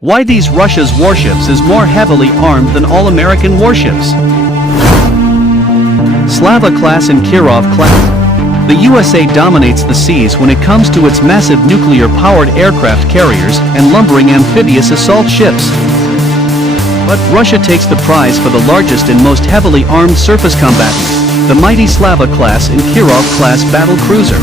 Why these Russia's warships is more heavily armed than all American warships. Slava class and Kirov class. The USA dominates the seas when it comes to its massive nuclear-powered aircraft carriers and lumbering amphibious assault ships. But Russia takes the prize for the largest and most heavily armed surface combatant, the mighty Slava class and Kirov class battle cruiser.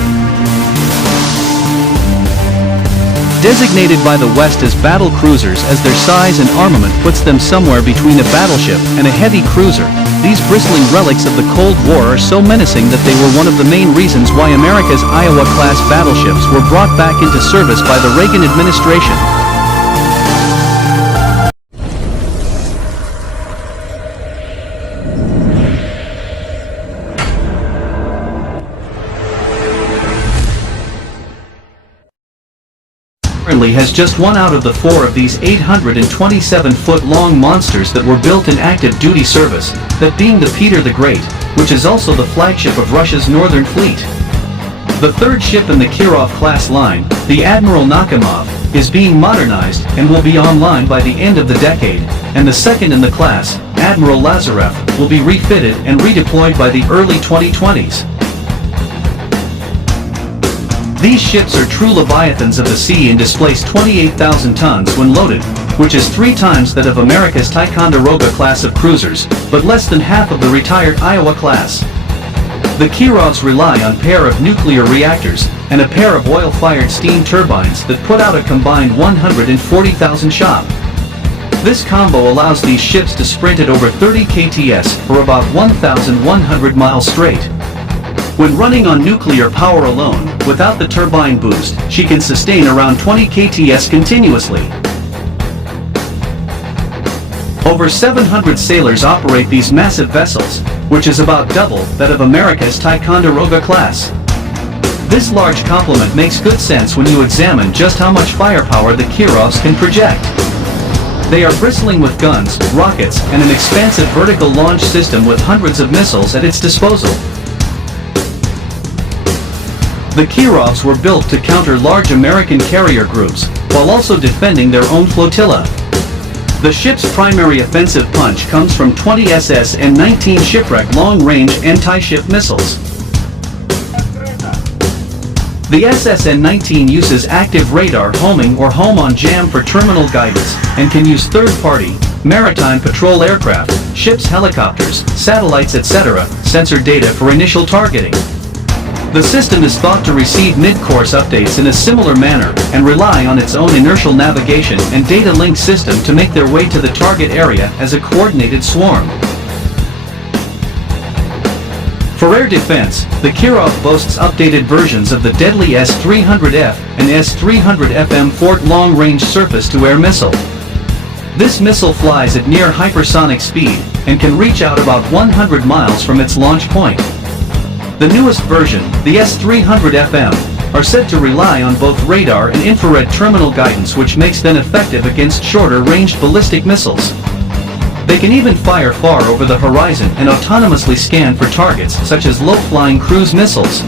Designated by the West as battle cruisers as their size and armament puts them somewhere between a battleship and a heavy cruiser, these bristling relics of the Cold War are so menacing that they were one of the main reasons why America's Iowa-class battleships were brought back into service by the Reagan administration. Currently has just one out of the four of these 827-foot-long monsters that were built in active duty service, that being the Peter the Great, which is also the flagship of Russia's Northern Fleet. The third ship in the Kirov class line, the Admiral Nakhimov, is being modernized and will be online by the end of the decade, and the second in the class, Admiral Lazarev, will be refitted and redeployed by the early 2020s. These ships are true leviathans of the sea and displace 28,000 tons when loaded, which is 3 times that of America's Ticonderoga class of cruisers, but less than half of the retired Iowa class. The Kirovs rely on a pair of nuclear reactors and a pair of oil-fired steam turbines that put out a combined 140,000 shop. This combo allows these ships to sprint at over 30 kts for about 1,100 miles straight. When running on nuclear power alone, without the turbine boost, she can sustain around 20 kts continuously. Over 700 sailors operate these massive vessels, which is about double that of America's Ticonderoga class. This large complement makes good sense when you examine just how much firepower the Kirovs can project. They are bristling with guns, rockets, and an expansive vertical launch system with hundreds of missiles at its disposal. The Kirovs were built to counter large American carrier groups, while also defending their own flotilla. The ship's primary offensive punch comes from 20 SS and 19 shipwreck long-range anti-ship missiles. The SS-N-19 uses active radar homing or home-on-jam for terminal guidance, and can use third-party, maritime patrol aircraft, ships, helicopters, satellites, etc. sensor data for initial targeting. The system is thought to receive mid-course updates in a similar manner and rely on its own inertial navigation and data link system to make their way to the target area as a coordinated swarm. For air defense, the Kirov boasts updated versions of the deadly S-300F and S-300FM Fort long-range surface-to-air missile. This missile flies at near hypersonic speed and can reach out about 100 miles from its launch point. The newest version, the S-300FM, are said to rely on both radar and infrared terminal guidance, which makes them effective against shorter-ranged ballistic missiles. They can even fire far over the horizon and autonomously scan for targets such as low-flying cruise missiles.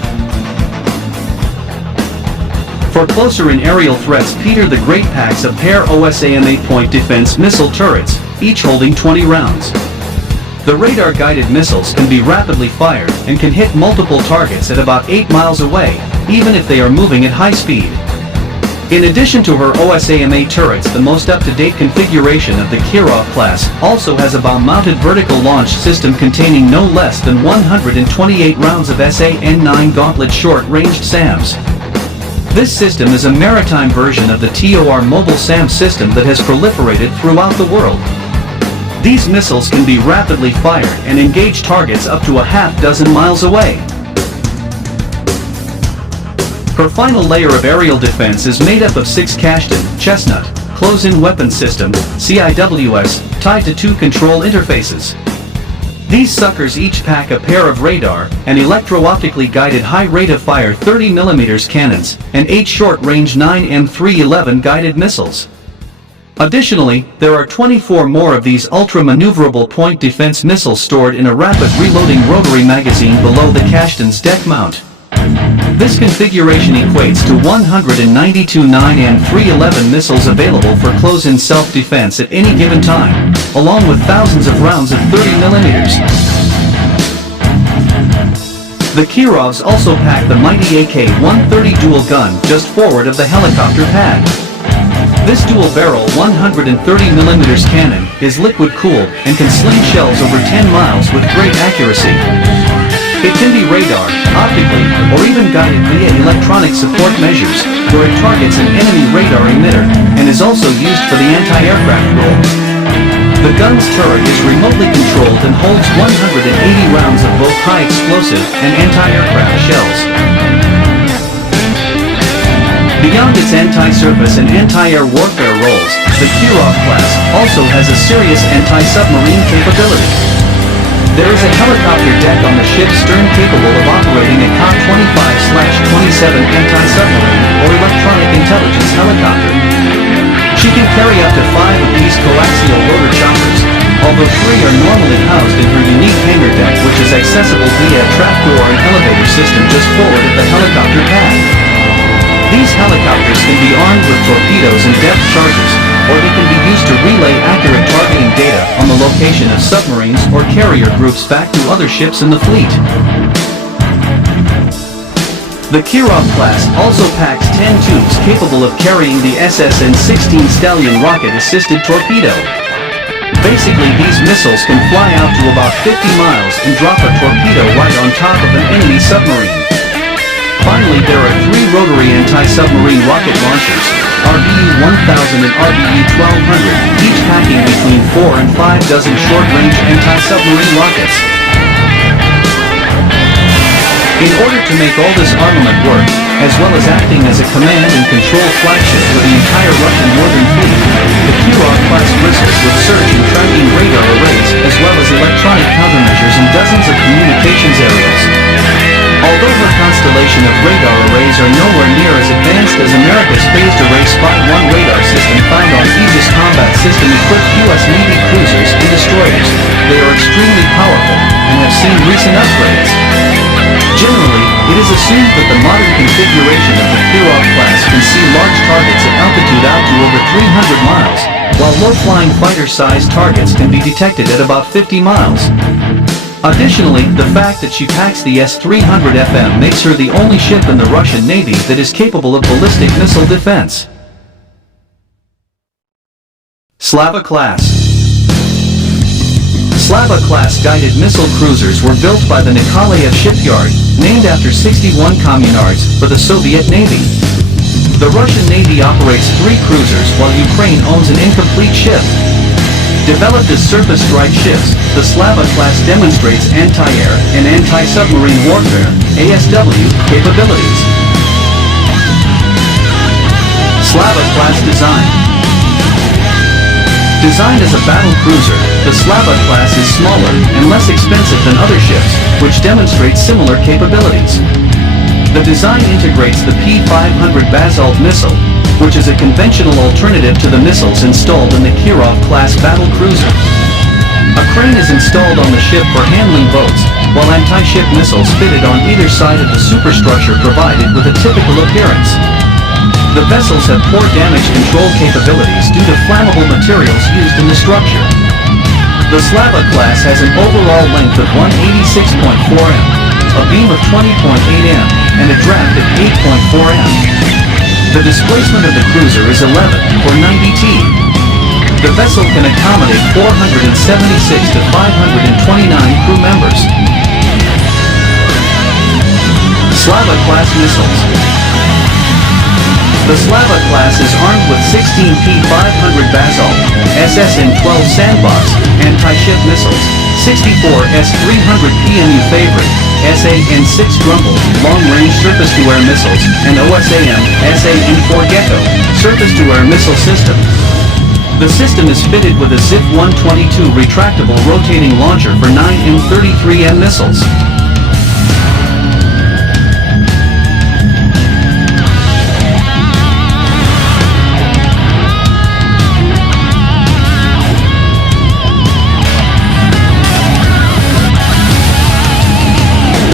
For closer-in aerial threats, Peter the Great packs a pair OSAM 8-point defense missile turrets, each holding 20 rounds. The radar-guided missiles can be rapidly fired and can hit multiple targets at about 8 miles away, even if they are moving at high speed. In addition to her OSAM-8 turrets, the most up-to-date configuration of the Kirov class also has a bow-mounted vertical launch system containing no less than 128 rounds of SA-N9 Gauntlet short-ranged SAMs. This system is a maritime version of the TOR mobile SAM system that has proliferated throughout the world. These missiles can be rapidly fired and engage targets up to a half-dozen miles away. Her final layer of aerial defense is made up of 6 Kashtan, Chestnut, close-in weapon system, CIWS, tied to 2 control interfaces. These suckers each pack a pair of radar and electro-optically guided high-rate-of-fire 30mm cannons and 8 short-range 9M311 guided missiles. Additionally, there are 24 more of these ultra-maneuverable point defense missiles stored in a rapid reloading rotary magazine below the Kashtan's deck mount. This configuration equates to 192 9M311 missiles available for close-in self-defense at any given time, along with thousands of rounds of 30mm. The Kirovs also pack the mighty AK-130 dual gun just forward of the helicopter pad. This dual-barrel 130mm cannon is liquid-cooled and can sling shells over 10 miles with great accuracy. It can be radar, optically, or even guided via electronic support measures, where it targets an enemy radar emitter, and is also used for the anti-aircraft role. The gun's turret is remotely controlled and holds 180 rounds of both high-explosive and anti-aircraft shells. Beyond its anti-surface and anti-air warfare roles, the Kirov class also has a serious anti-submarine capability. There is a helicopter deck on the ship's stern capable of operating a Ka-25/27 anti-submarine or electronic intelligence helicopter. She can carry up to 5 of these coaxial rotor choppers, although 3 are normally housed in her unique hangar deck, which is accessible via a trapdoor and elevator system just forward of the helicopter pad. These helicopters can be armed with torpedoes and depth charges, or they can be used to relay accurate targeting data on the location of submarines or carrier groups back to other ships in the fleet. The Kirov class also packs 10 tubes capable of carrying the SSN-16 Stallion rocket-assisted torpedo. Basically, these missiles can fly out to about 50 miles and drop a torpedo right on top of an enemy submarine. Finally, there are 3 rotary anti-submarine rocket launchers, RBU-1000 and RBU-1200, each packing between 4 and 5 dozen short-range anti-submarine rockets. In order to make all this armament work, as well as acting as a command and control flagship for the entire Russian northern fleet, the Kirov-class bristles with search and tracking radar arrays as well as electronic countermeasures and dozens of communications aerials. Although her constellation of radar arrays are nowhere near as advanced as America's phased array Spy-1 radar system found on Aegis combat system-equipped U.S. Navy cruisers and destroyers, they are extremely powerful and have seen recent upgrades. Generally, it is assumed that the modern configuration of the Kirov class can see large targets at altitude out to over 300 miles, while low-flying fighter-sized targets can be detected at about 50 miles. Additionally, the fact that she packs the S-300FM makes her the only ship in the Russian Navy that is capable of ballistic missile defense. Slava class. Slava-class guided missile cruisers were built by the Nikolaev shipyard, named after 61 communards, for the Soviet Navy. The Russian Navy operates 3 cruisers while Ukraine owns an incomplete ship. Developed as surface strike ships, the Slava class demonstrates anti-air and anti-submarine warfare (ASW) capabilities. Slava class design. Designed as a battle cruiser, the Slava class is smaller and less expensive than other ships, which demonstrates similar capabilities. The design integrates the P-500 Basalt missile, which is a conventional alternative to the missiles installed in the Kirov-class battle cruiser. A crane is installed on the ship for handling boats, while anti-ship missiles fitted on either side of the superstructure provided with a typical appearance. The vessels have poor damage control capabilities due to flammable materials used in the structure. The Slava class has an overall length of 186.4 m, a beam of 20.8 m, and a draft of 8.4 m. The displacement of the cruiser is 11, or 90 t. The vessel can accommodate 476 to 529 crew members. Slava-class missiles. The Slava class is armed with 16 P-500 Basalt, SSN-12 Sandbox, anti-ship missiles, 64 S-300 PMU Favorite, SAN-6 Grumble, long-range surface-to-air missiles, and OSAM, SAN-4 Gecko, surface-to-air missile system. The system is fitted with a ZIF-122 retractable rotating launcher for 9 M33M missiles.